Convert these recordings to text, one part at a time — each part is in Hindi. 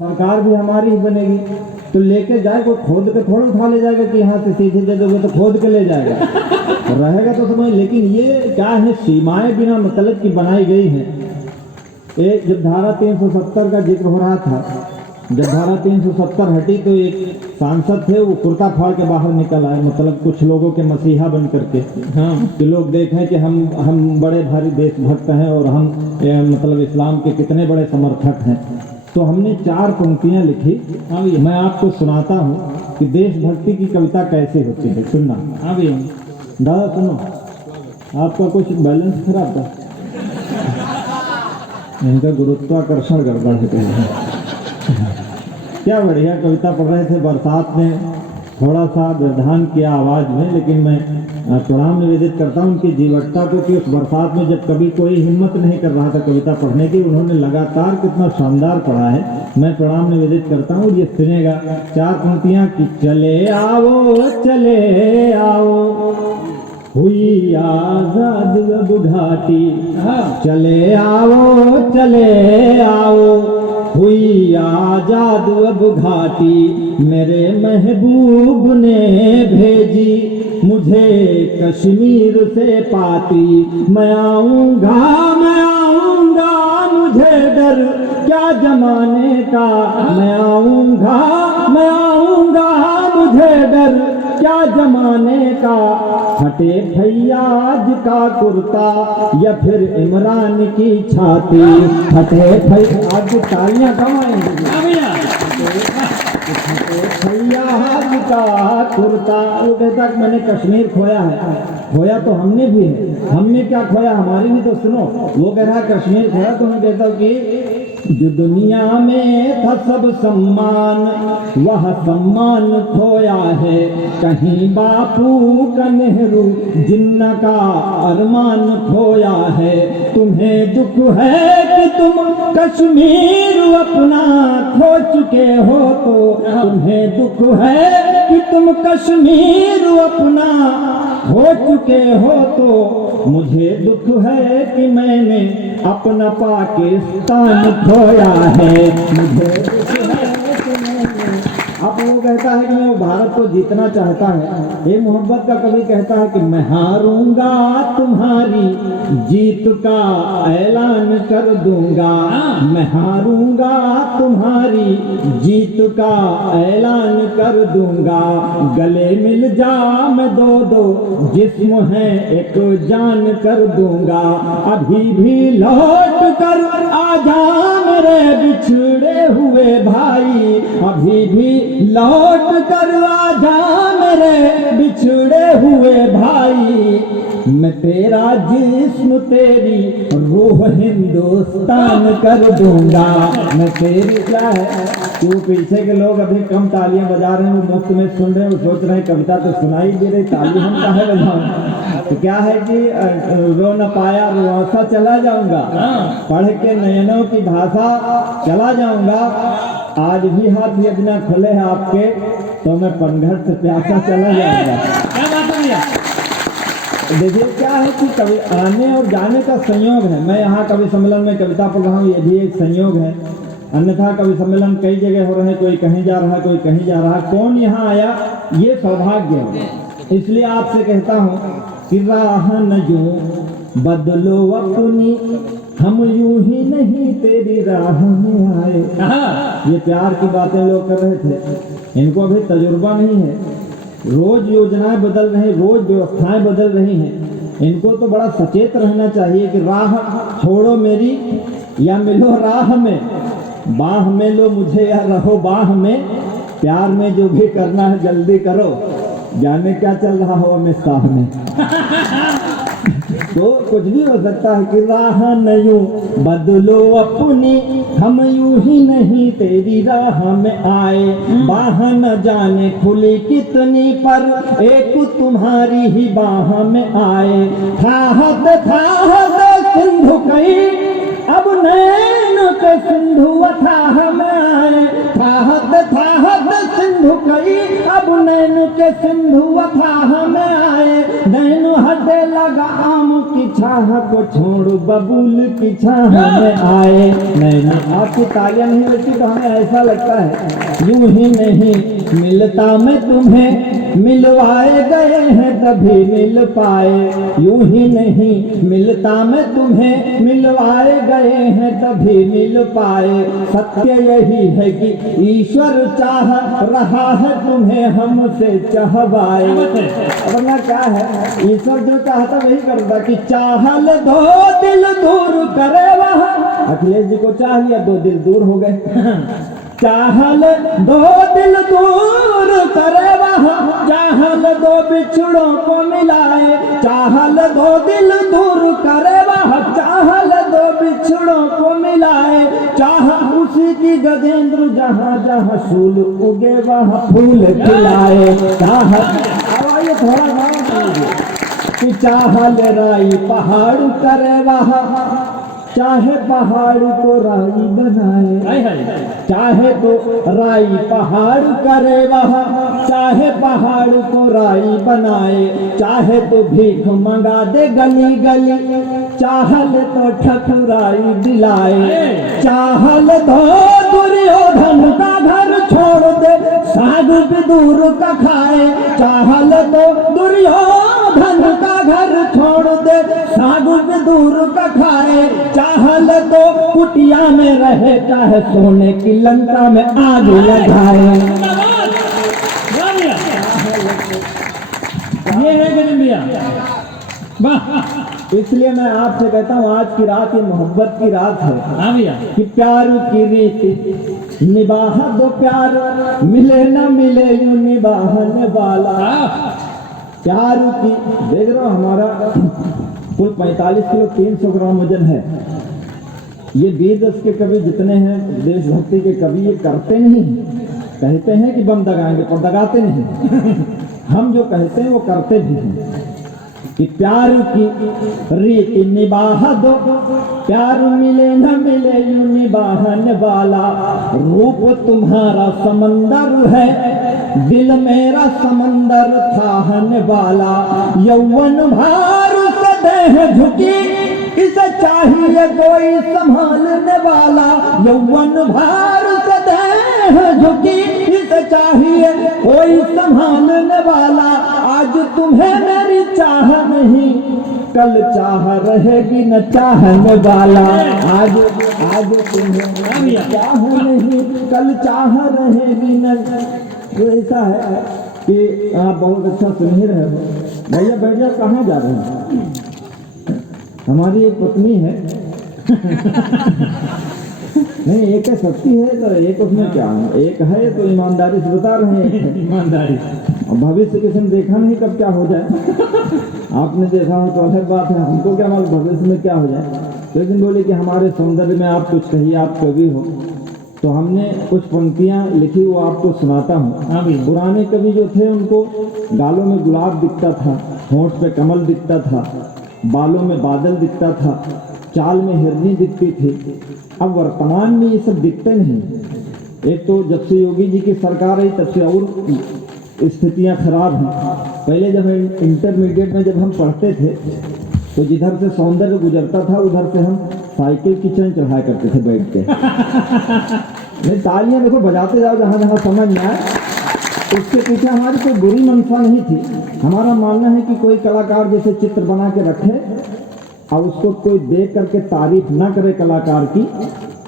सरकार भी हमारी ही बनेगी। तो लेके जाए कोई खोद के थोड़ा उठा ले जाएगा कि यहाँ से सीधे दे दोगे तो खोद के ले जाएगा। रहेगा तो समझ। लेकिन ये क्या है, सीमाएं बिना मतलब की बनाई गई हैं। एक जब धारा 370 का जिक्र हो रहा था, जब धारा 370 हटी तो एक सांसद थे, वो कुर्ता फाड़ के बाहर निकल आए, मतलब कुछ लोगों के मसीहा बन करके। हाँ, कि लोग देखें कि हम बड़े भारी देशभक्त हैं और हम मतलब इस्लाम के कितने बड़े समर्थक हैं। तो हमने 4 पंक्तियां लिखी। हाँ भैया, मैं आपको सुनाता हूँ कि देशभक्ति की कविता कैसे होती है, सुनना। हाँ भैया, दादा सुनो, आपका कुछ बैलेंस खराब था, इनका गुरुत्वाकर्षण गड़बड़ है। क्या बढ़िया कविता पढ़ रहे थे बरसात में, थोड़ा सा व्यवधान किया आवाज में, लेकिन मैं प्रणाम निवेदित करता हूँ उनकी जीवटता को कि उस बरसात में जब कभी कोई हिम्मत नहीं कर रहा था कविता पढ़ने की, उन्होंने लगातार कितना शानदार पढ़ा है। मैं प्रणाम निवेदित करता हूँ। ये सुनेगा 4 पंक्तियाँ कि चले आओ हुई आजाद अब घाटी, चले आओ हुई आजाद अब घाटी, मेरे महबूब ने भेजी मुझे कश्मीर से पाती, मैं आऊंगा मुझे डर क्या जमाने का, मैं आऊंगा मुझे डर क्या जमाने का, फटे फैयाज का कुर्ता या फिर इमरान की छाती, फटे फैयाज तालियां कमाएंगे, फैयाज का कुर्ता। वो कहता कि मैंने कश्मीर खोया है। खोया तो हमने भी है, हमने क्या खोया, हमारी भी तो सुनो। वो कह रहा है कश्मीर खोया, तो मैं कहता हूँ कि जो दुनिया में था सब सम्मान, वह सम्मान खोया है, कहीं बापू का नेहरू जिन्ना का अरमान खोया है। तुम्हें दुख है कि तुम कश्मीर अपना खो चुके हो, तो तुम्हें दुख है कि तुम कश्मीर अपना खो चुके हो, तो मुझे दुख है कि मैंने अपना पाकिस्तान खोया है, मुझे दुख है कि मैंने। अब वो कहता है कि मैं भारत को जीतना चाहता है। ये मोहब्बत का कवि कहता है कि मैं हारूंगा तुम्हारी जीत का ऐलान कर दूंगा, मैं हारूंगा तुम्हारी जीत का ऐलान कर दूंगा, गले मिल जा मैं दो जिस्म है एक जान कर दूंगा, अभी भी लौट कर आजा मेरे बिछड़े हुए भाई, अभी भी लौट कर आजा मेरे बिछड़े हुए भाई, मैं तेरा जिस्म तेरी रूह हिंदुस्तान कर दूंगा, मैं तेरी क्या है। क्यों पीछे के लोग अभी कम तालियां बजा रहे हैं, वो मुफ्त में सुन रहे हैं, वो सोच रहे हैं कविता तो सुनाई दे रही, ताली हम काहे बजाएं। तो क्या है कि रो न पाया रुआसा चला जाऊंगा, पढ़ के नयनों की भाषा चला जाऊंगा, आज भी हाथ यदि न खुले हैं आपके तो मैं पनघट से प्यासा चला जाऊंगा। देखिए क्या है कि कवि आने और जाने का संयोग है। मैं यहाँ कवि सम्मेलन में कविता पढ़ रहा हूँ, ये भी एक संयोग है। अन्यथा कवि सम्मेलन कई जगह हो रहे हैं, कोई कहीं जा रहा है, कोई कहीं जा रहा है, कौन यहाँ आया ये सौभाग्य है। इसलिए आपसे कहता हूँ कि राह न यूं बदलो अपनी, हम यूं ही नहीं तेरी राह में आए। ये प्यार की बातें लोग कर रहे थे, इनको अभी तजुर्बा नहीं है। रोज योजनाएं बदल रही, रोज व्यवस्थाएं बदल रही हैं। इनको तो बड़ा सचेत रहना चाहिए कि राह छोड़ो मेरी या मिलो राह में, बाह में लो मुझे या रहो बाह में, प्यार में जो भी करना है जल्दी करो, जाने क्या चल रहा हो अमित शाह में। तो कुछ भी हो सकता है कि राह न यूं बदलो अपनी, हम यूं ही नहीं तेरी राह में आए, बाह न जाने खुली कितनी पर एक तुम्हारी ही बाह में आए, थाहत सिंधु कई अब नैन के सिंधु अथाह में आए, थाहत सिंधु कई अब नैन नैन के सिंधु अथाह में आए, नैन हटे लगा आम की छाह को छोड़ बबूल की छाह में आए। नैन आपकी तालियां नहीं लगती तो हमें ऐसा लगता है यूं ही नहीं मिलता मैं तुम्हें, मिलवाए गए हैं तभी मिल पाए। यूं ही नहीं मिलता मैं तुम्हें, मिलवाए गए हैं तभी मिल पाए। सत्य यही है कि ईश्वर चाह रहा है तुम्हें हमसे चाहवाए। वरना क्या है, ईश्वर जो चाहता वही करता कि चाहल दो दिल दूर करे वहाँ। अखिलेश जी को चाह लिया, 2 दिल दूर हो गए। चाहल 2 दिल दूर करे वहाँ, चाहल 2 बिछड़ों को मिलाए। चाहल 2 दिल दूर करे वहाँ, चाहल 2 बिछड़ों को मिलाए। चाह उसी की गजेंद्र जहाँ जहाँ फूल उगे वहाँ फूल खिलाए। चाह आवाज़ थोड़ा गाँव कि चाहल राई पहाड़ करे वहाँ, चाहे पहाड़ को राई बनाए। चाहे तो राई पहाड़ करे वहाँ, चाहे पहाड़ को राई बनाए। चाहे तो भीख मंगा दे गली गली, चाहल तो ठकुराई दिलाए। चाहल तो दुर्योधन का घर छोड़ दे, साधु विदुर का खाए। चाहल तो दुर्योधन का घर छोड़ दे, साधु विदुर का खाए। चाहल तो कुटिया में रहे, चाहे सोने की लंका में आग लगाए। ये है गजबिया। इसलिए मैं आपसे कहता हूँ आज की रात ये मोहब्बत की रात है। हाँ भैया, कि प्यार की रीति निभाह दो प्यार, मिले न मिले यूं निभाने वाला। प्यार की देख रहे हो, हमारा कुल 45 किलो 300 ग्राम वजन है। ये वीररस के कवि जितने हैं, देशभक्ति के कवि, ये करते नहीं, कहते हैं कि बम दगाएंगे और दगाते नहीं। हम जो कहते हैं वो करते भी हैं। कि प्यार की रीति निभाह दो प्यार, मिले न मिले यूं निभाने वाला। रूप तुम्हारा समंदर है, दिल मेरा समंदर थाहने वाला। यौवन भार से देह झुकी, इसे चाहिए कोई संभालने वाला। यौवन भार से देह झुकी, इसे चाहिए कोई संभालने वाला। आज तुम्हें मेरी चाह नहीं, कल चाह रहेगी न चाहने वाला। आज तुम्हें चाह नहीं, कल चाह रहेगी न। तो ऐसा है कि आप बहुत अच्छा सुन ही रहे हो। भैया बैठ जाओ, कहाँ जा रहे हैं? हमारी एक पत्नी है। नहीं, एक है शक्ति है तो एक उसमें क्या है, एक है तो ईमानदारी से बता रहे हैं। ईमानदारी और भविष्य किसी ने देखा नहीं कब क्या हो जाए। आपने देखा हो तो अलग बात है, हमको क्या मालूम भविष्य में क्या हो जाए। लेकिन बोले कि हमारे सौंदर्य में आप कुछ कहिए, आप कवि हो। तो हमने कुछ पंक्तियां लिखी, वो आपको सुनाता हूँ। पुराने कवि जो थे उनको गालों में गुलाब दिखता था, होंठ पे कमल दिखता था, बालों में बादल दिखता था, चाल में हिरनी दिखती थी। अब वर्तमान में ये सब दिखते नहीं। एक तो जब से योगी जी की सरकार आई तब से और स्थितियां खराब हैं। पहले जब इंटरमीडिएट में जब हम पढ़ते थे तो जिधर से सौंदर्य गुजरता था उधर से हम साइकिल की चैन चढ़ाया करते थे बैठ के। नहीं, तालियां देखो बजाते जाओ जहाँ जहाँ समझ में आए। उसके पीछे हमारी कोई बुरी मंशा नहीं थी। हमारा मानना है कि कोई कलाकार जैसे चित्र बना के रखे और उसको कोई देख करके तारीफ ना करे कलाकार की,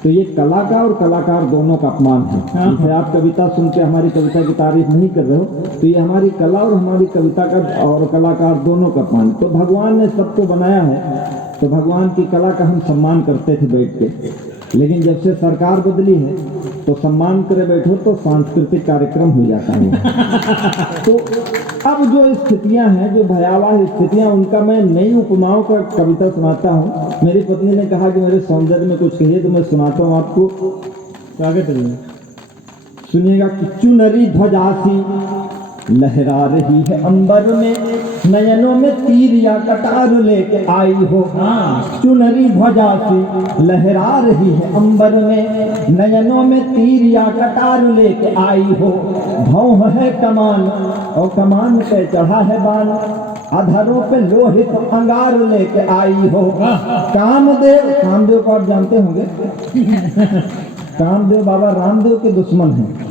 तो ये कलाकार और कलाकार दोनों का अपमान है। जैसे आप कविता सुन के हमारी कविता की तारीफ नहीं कर रहे हो, तो ये हमारी कला और हमारी कविता का और कलाकार दोनों का अपमान। तो भगवान ने सबको बनाया है, तो भगवान की कला का हम सम्मान करते थे बैठ के। लेकिन जब से सरकार बदली है तो सम्मान करे बैठो तो सांस्कृतिक कार्यक्रम हो जाता है। तो अब जो स्थितियां हैं, जो भयावह स्थितियां, उनका मैं नई उपमाओं का कविता सुनाता हूँ। मेरी पत्नी ने कहा कि मेरे सौंदर्य में कुछ कहिए, तो मैं सुनाता हूँ आपको। स्वागत है। सुनिएगा कि चुनरी ध्वजासी लहरा रही है अंबर में, नयनों में तीर या कटार लेके आई हो। चुनरी ध्वजा सी लहरा रही है अंबर में, नयनों में तीर या कटार लेके आई हो। भौं है कमान और कमान पे चढ़ा है बाण, अधरों पे लोहित अंगार लेके आई हो। कामदेव, कामदेव को आप जानते होंगे कामदेव बाबा रामदेव के दुश्मन हैं।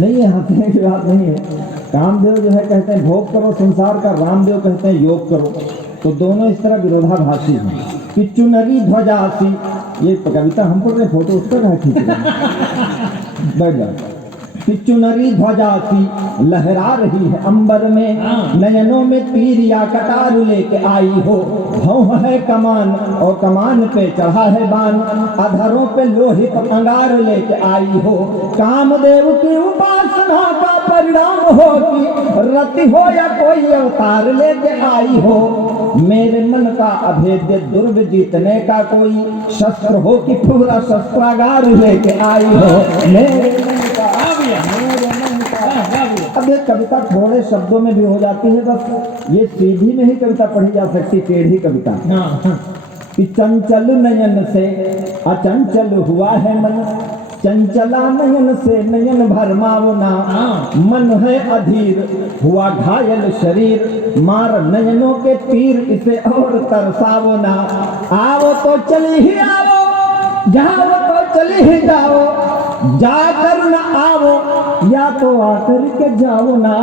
नहीं है, हंसने की बात नहीं है। कामदेव जो है कहते हैं भोग करो संसार का, रामदेव कहते हैं योग करो। तो दोनों इस तरह विरोधाभासी हैं। कि चुनरी ध्वजासी, ये कविता हम पढ़ रहे, फोटो उसका कहा खींच रहे, बैठ जाओ। कि चुनरी ध्वजासी लहरा रही है अंबर में, नयनों में तीर या कटार लेके आई हो। भौं है कमान और कमान पे चढ़ा है बाण, अधरों पे लोहित अंगार लेके आई हो। कामदेव की उपासना का परिणाम हो कि रति हो या कोई अवतार लेके आई हो। मेरे मन का अभेद्य दुर्ग जीतने का कोई शस्त्र हो कि पूरा शस्त्रागार लेके आई हो। मेरे मन का, अब ये कविता थोड़े शब्दों में भी हो जाती है, बस ये सीधी में ही कविता पढ़ी जा सकती, टेढ़ी कविता। कि चंचल नयन से अचंचल हुआ है मन, चंचला नयन से नयन भरमाओ ना। मन है अधीर हुआ घायल शरीर, मार नयनों के तीर इसे और तरसाओ ना। आओ तो चली ही आओ, जाओ तो चली ही जाओ, जाकर न आओ या तो आकर के जाओ ना।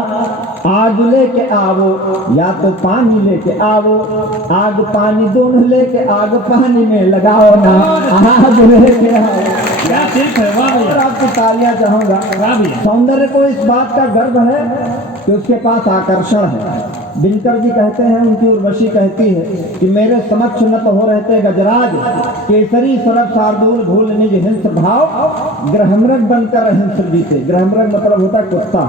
आग लेके आओ या तो पानी लेके आओ, आग पानी दोनों लेके आग पानी में लगाओ ना। आग लेके आओ। और आपकी तालियां चाहूंगा। सौंदर्य को इस बात का गर्व है कि उसके पास आकर्षण है। दिनकर जी कहते हैं, उनकी उर्वशी कहती है कि मेरे समक्ष न तो हो रहते गजराज, केसरी सरब शार्दूल भूल निज हिंस भाव, ग्रहमृग बनकर हिंस बीते। ग्रहमृग मतलब होता है कुत्ता।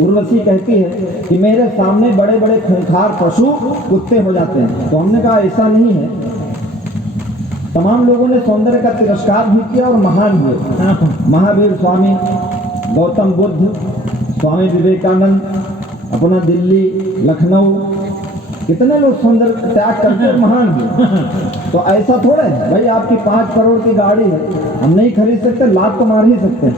उर्वशी कहती है कि मेरे सामने बड़े बड़े खूंखार पशु कुत्ते हो जाते हैं। तो हमने कहा ऐसा नहीं है। तमाम लोगों ने सौंदर्य का तिरस्कार भी किया और महान हुए। महावीर स्वामी, गौतम बुद्ध, स्वामी विवेकानंद, अपना दिल्ली, लखनऊ, कितने लोग सौंदर्य त्याग करके महान हुए। तो ऐसा थोड़ा है भाई, आपकी 5 करोड़ की गाड़ी है, हम नहीं खरीद सकते, लात तो मार ही सकते हैं।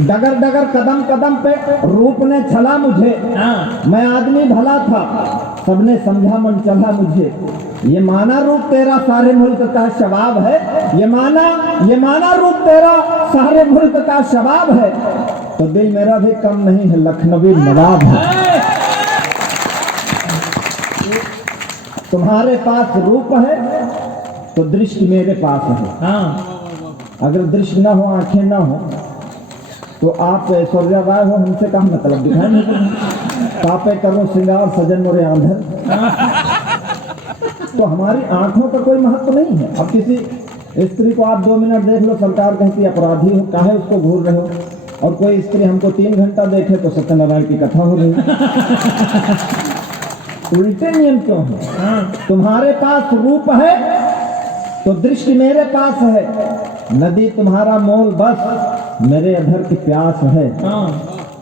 डगर डगर कदम कदम पे रूप ने छला मुझे, मैं आदमी भला था सबने समझा मन चला मुझे। ये माना रूप तेरा सारे मुल्क का शबाब है, ये माना रूप तेरा सारे मुल्क का शबाब है, तो दिल मेरा भी कम नहीं है, लखनवी नवाब है। तुम्हारे पास रूप है तो दृष्टि मेरे पास है। अगर दृष्टि ना हो, आंखें ना हो, तो आप ऐश्वर्या राय हो, हमसे कहाँ मतलब दिखाई नहीं। पापे करो श्रृंगार सजन मोरे आंधर, तो हमारी आंखों का कोई महत्व नहीं है। अब किसी स्त्री को आप 2 मिनट देख लो, सरकार कहती अपराधी हो, काहे उसको घूर रहे हो। और कोई स्त्री हमको 3 घंटा देखे तो सत्यनारायण की कथा हो रही। उल्टे नियम क्यों है? तुम्हारे पास रूप है तो दृष्टि मेरे पास है। नदी तुम्हारा मोल बस, मेरे अधर की प्यास है।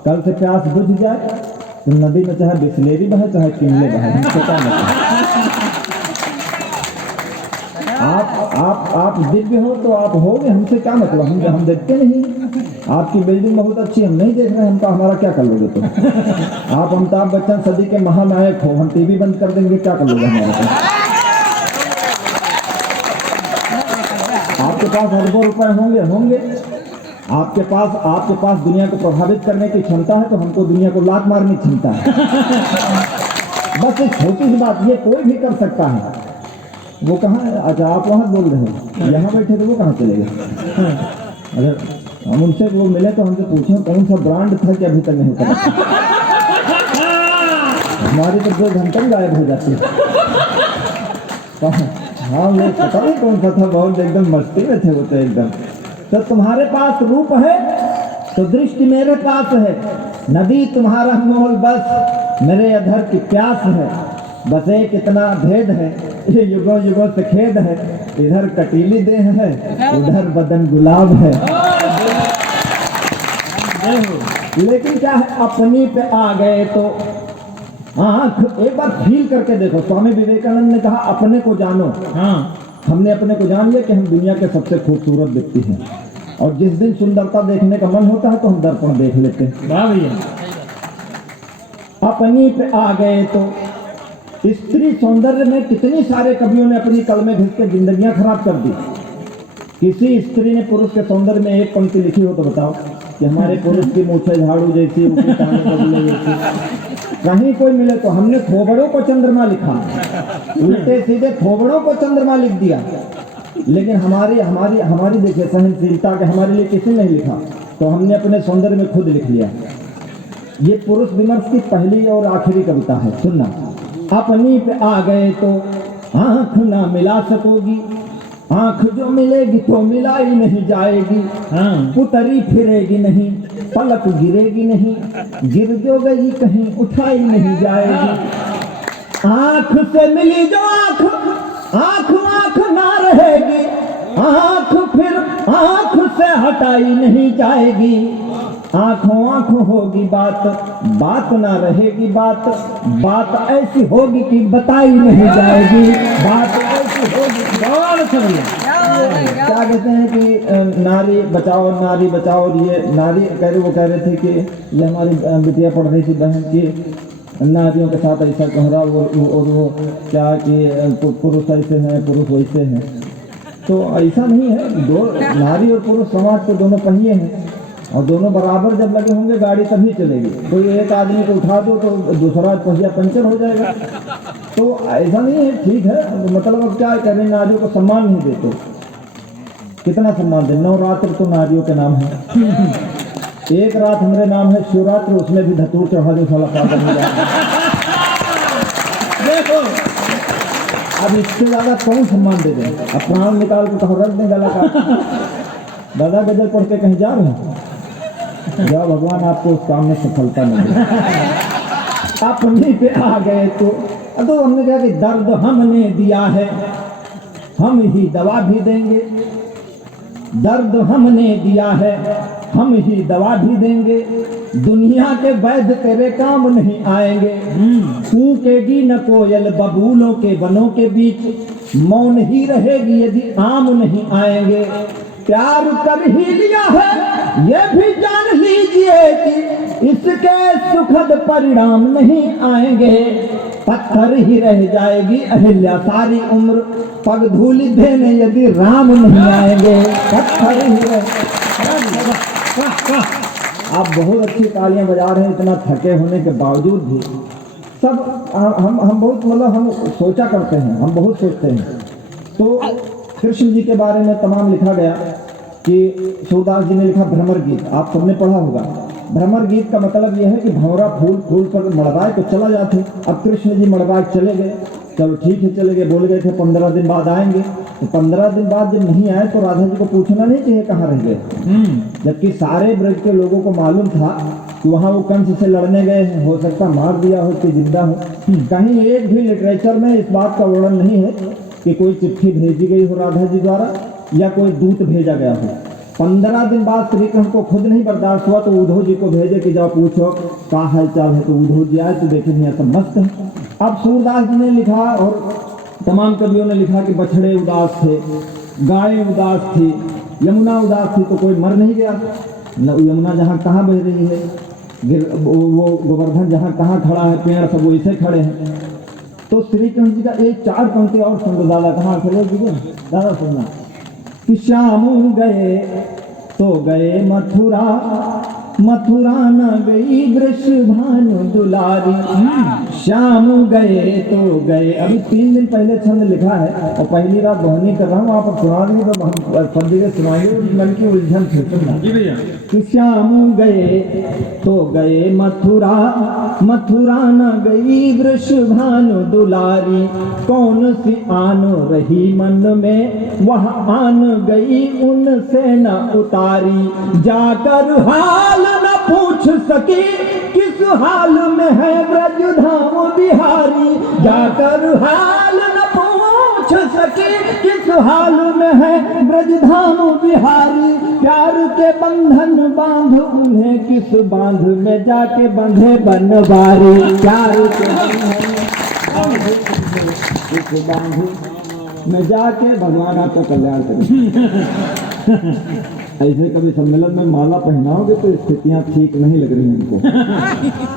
कल से प्यास बुझ जाए तो नदी में चाहे बिस्लेरी बहे चाहे किनले बहे, हमको क्या मतलब। आप दिव्य हो तो आप होगे, हमसे क्या मतलब। हम देखते नहीं। आपकी बिल्डिंग बहुत अच्छी, हम नहीं देख रहे, हम तो हमारा क्या कर लोगे तुम। आप अमिताभ बच्चन सदी के महानायक हो, हम टीवी बंद कर देंगे, क्या कर लोगे हमारे पास। आपके पास अरबों रुपए होंगे। आपके पास दुनिया को प्रभावित करने की क्षमता है, तो हमको दुनिया को लात मारने की क्षमता है। बस एक छोटी सी बात, ये कोई भी कर सकता है। वो कहाँ है? अच्छा, आप वहाँ बोल रहे हो, यहाँ बैठे तो वो कहाँ चले गए। अगर हम उनसे वो मिले तो हमसे पूछे कौन सा ब्रांड था कि अभी तक नहीं पता। हमारी तो 2 घंटे में गायब हो जाती है। हाँ, वो पता नहीं कौन सा था, बहुत एकदम मस्ती में थे वो तो एकदम। तो तुम्हारे पास रूप है तो दृष्टि मेरे पास है। नदी तुम्हारा मोल बस, मेरे अधर की प्यास है। बस एक इतना भेद है, ये युगों युगों से खेद है, इधर कटीली देह है, उधर बदन गुलाब है। लेकिन क्या है, अपनी पे आ गए तो आंख एक बार फील करके देखो। स्वामी विवेकानंद ने कहा अपने को जानो। हाँ हमने अपने को जान लिया कि हम दुनिया के सबसे खूबसूरत व्यक्ति हैं, और जिस दिन सुंदरता देखने का मन होता है तो हम दर्पण देख लेते हैं। वाह भैया। अपनी पे आ गए तो स्त्री सौंदर्य में कितनी सारे कवियों ने अपनी कलमें घिस के जिंदगियां खराब कर दी। किसी स्त्री ने पुरुष के सौंदर्य में एक पंक्ति लिखी हो तो बताओ कि हमारे पुरुष की मूछें झाड़ू जैसी, ऊपरी टांगें बगुले जैसी। कहीं कोई मिले तो हमने खोबड़ों को चंद्रमा लिखा, उल्टे सीधे खोबड़ों को चंद्रमा लिख दिया। लेकिन हमारी हमारी हमारी देखिए सहनशीलता के हमारे लिए किसी ने नहीं लिखा, तो हमने अपने सौंदर्य में खुद लिख लिया। ये पुरुष विमर्श की पहली और आखिरी कविता है, सुनना। अपनी पे आ गए तो आंख ना मिला सकोगी, आंख जो मिलेगी तो मिलाई नहीं जाएगी। हाँ उतरी फिरेगी नहीं, पलक गिरेगी नहीं, गिर जो गई कहीं उठाई नहीं जाएगी। आंख से मिली जो आंख, आंख आंख ना रहेगी, आंख फिर आंख से हटाई नहीं जाएगी। आंखों आंखों होगी बात, बात ना रहेगी बात, बात ऐसी होगी कि बताई नहीं जाएगी। बात ऐसी होगी। बहुत अच्छा भैया। क्या कहते हैं कि नारी बचाओ। ये नारी कह रहे थे कि ये हमारी बिटिया पढ़ रही थी बहन की, नारियों के साथ ऐसा कह रहा और वो क्या कि पुरुष ऐसे हैं पुरुष वैसे हैं। तो ऐसा नहीं है, दो नारी और पुरुष समाज के दोनों पहिए हैं, और दोनों बराबर जब लगे होंगे गाड़ी तभी चलेगी। कोई एक आदमी को उठा दो तो दूसरा पहिया पंचर हो जाएगा। तो ऐसा नहीं है, ठीक है, मतलब अब क्या करें, नारियों को सम्मान नहीं देते। कितना सम्मान दें, नवरात्र तो नारियों के नाम है। एक रात हमारे नाम है शिवरात्रि, उसमें भी धतूर चढ़ा दो साला पागल हो जाएगा। देखो अब इससे ज्यादा कौन सम्मान दे दें, अब प्राण निकाल के कहो रख दें गला का। दादा गजल पढ़ के कहीं जा रहे हैं, या भगवान आपको उस काम में सफलता मिले। अपनी पे आ गए तो हमने कहा कि दर्द हमने दिया है, हम ही दवा भी देंगे। दर्द हमने दिया है, हम ही दवा भी देंगे। दुनिया के वैद्य तेरे काम नहीं आएंगे। कूकेगी न कोयल बबूलों के वनों के बीच, मौन ही रहेगी यदि आम नहीं आएंगे। प्यार कर ही लिया है ये भी जान लीजिए कि इसके सुखद परिणाम नहीं आएंगे। पत्थर ही रह जाएगी अहिल्या सारी उम्र, पग धूलि देने यदि राम नहीं आएंगे। पत्थर ही आप बहुत अच्छी तालियां बजा रहे हैं, इतना थके होने के बावजूद भी। सब हम बहुत मतलब हम सोचा करते हैं, हम बहुत सोचते हैं। तो कृष्ण जी के बारे में तमाम लिखा गया कि सूरदास जी ने लिखा भ्रमर गीत, आप सबने पढ़ा होगा। भ्रमर गीत का मतलब यह है कि भंवरा फूल पर मड़वाए तो चला जाते। अब कृष्ण जी मड़वाए चले गए, चलो ठीक है चले गए, बोल गए थे 15 दिन बाद आएंगे। तो 15 दिन बाद जब नहीं आए तो राधा जी को पूछना नहीं चाहिए कहाँ रह गए, जबकि सारे ब्रज के लोगों को मालूम था कि वहाँ वो कंस से लड़ने गए हैं, हो सकता मार दिया हो कि जिंदा हो। कहीं एक भी लिटरेचर में इस बात का वर्णन नहीं है कि कोई चिट्ठी भेजी गई हो राधा जी द्वारा या कोई दूत भेजा गया हो। 15 दिन बाद श्री कृष्ण को खुद नहीं बर्दाश्त हुआ तो उद्धव जी को भेजे कि जाओ पूछो क्या हाल चाल है। तो उद्धव जी आए तो देखे नहीं सब मस्त है। अब सूरदास जी ने लिखा और तमाम कवियों ने लिखा कि बछड़े उदास थे, गायें उदास थी, यमुना उदास थी, तो कोई मर नहीं गया। यमुना जहाँ कहाँ बह रही है, वो गोवर्धन जहाँ कहाँ खड़ा है, पेड़ सब वैसे खड़े हैं। तो श्री कृष्ण जी का एक 4 पंक्ति और सुन दो दादा, कहाँ खड़े जी दादा सुनना कि श्याम गए तो गए मथुरा, मथुरा न गई वृषभानु दुलारी। श्याम गए तो गए, अभी 3 दिन पहले छंद लिखा है और पहली रात दोहनी कर रहा हूँ, आप सुना देंगे तो हम पंडित सुनाएंगे, मन की उलझन थे सुनना। जी भैया। कि श्याम गए तो गए मथुरा, मथुरा न गई वृषभानु दुलारी। कौन सी आन रही मन में वह आन गई उनसे न उतारी। जाकर हाल न पूछ सकी किस हाल में है ब्रज धाम बिहारी। जाकर हाल न पूछ पूछ सके किस हाल में है ब्रजधाम बिहारी, प्यार के बंधन बांध उन्हें किस बांध में जाके बंधे बनवारी, प्यार के बंधन किस बांध में जाके, भगवान आपका कल्याण करें। ऐसे कभी सम्मेलन में माला पहनाओगे तो स्थितियां ठीक नहीं लग रही हमको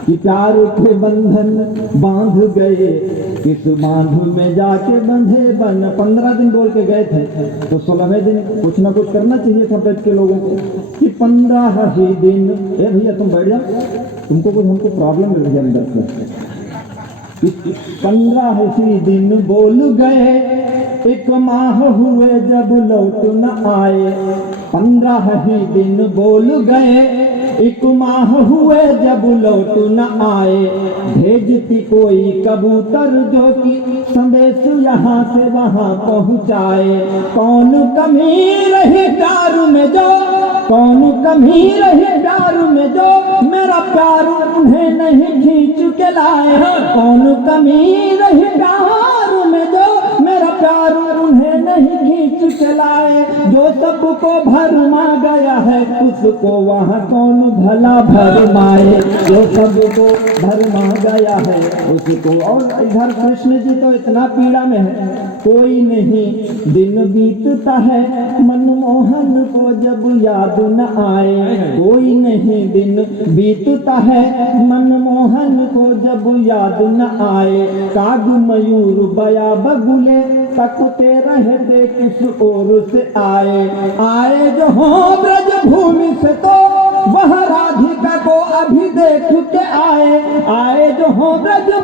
कि प्यार के बंधन बांध गए किस बांध में जाके बंधे बन। 15 दिन बोल के गए थे तो 16वें दिन कुछ ना कुछ करना चाहिए था ब्रज के लोगों को कि 15 ही दिन। ए भैया तुम बैठ जाओ, तुमको कुछ हमको प्रॉब्लम है भैया अंदर से। 15 ही दिन बोल गए, 1 माह हुए जब लौट न आए। 15 ही दिन बोल गए, 1 माह हुए जब लौट न आए। भेजती कोई कबूतर जो कि संदेश यहाँ से वहाँ पहुँचाए। कौन कमी रही प्यार में जो, कौन कमी रही प्यार में जो मेरा प्यार उन्हें नहीं खींच के लाए। कौन कमी रही प्यार में जो मेरा प्यार उन्हें नहीं खींच के लाए। जो सबको भरमा गया है उसको वहाँ कौन भला भरमाए। जो सबको भरमा गया है उसको। और इधर कृष्ण जी तो इतना पीड़ा में है, कोई नहीं दिन बीतता है मनमोहन को जब याद न आए। कोई नहीं दिन बीतता है मनमोहन को जब याद न आए। काग मयूर बया बगुले तकते रहते किस ओर से आए। आए जो हो ब्रज भू